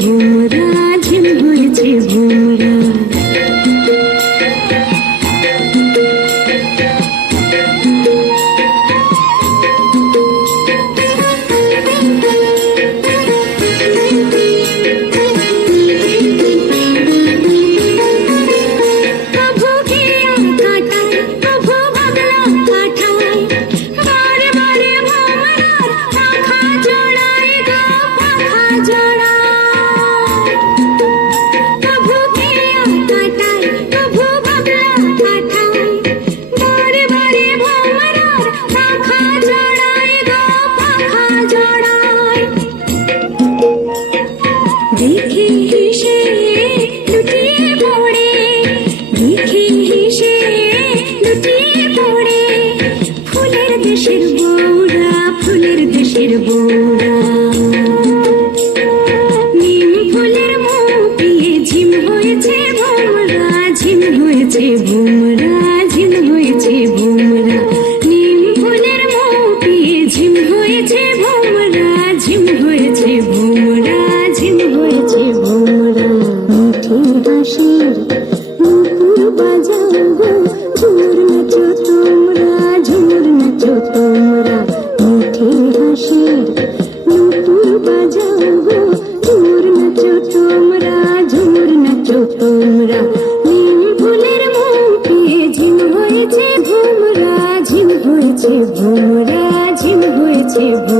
ভোমরা, ঝিম হয়েছে ভোমরা। দেখি হেসে লুটিয়ে পড়ে, দেখি হেসে লুটিয়ে পড়ে, ফুলের দেশের বউরা, ফুলের দেশের বউরা। নিম ফুলের মুখিয়ে ঝিম হয়েছে ভোমরা, ঝিম হয়েছে ভোমরা, ঝিম হয়েছে ভোমরা। নিম ফুলের মুখিয়ে ঝিম হয়েছে ভোমরা, ঝিম হয়েছে ভোমরা, ঝিম হয়েছে ভোমরা। মিঠে হাসির নুপুর বাজাও গো, ঝুমুর নাচো তোমরা, ঝুমুর নাচো তোমরা। মিঠে হাসির নুপুর বাজাও গো, ঝুমুর নাচো তোমরা, ঝুমুর নাচো তোমরা। নিম ফুলের মুখে ঝিম হয়েছে ভোমরা, ঝিম হয়েছে ভোমরা, ঝিম হয়েছে ভোমরা।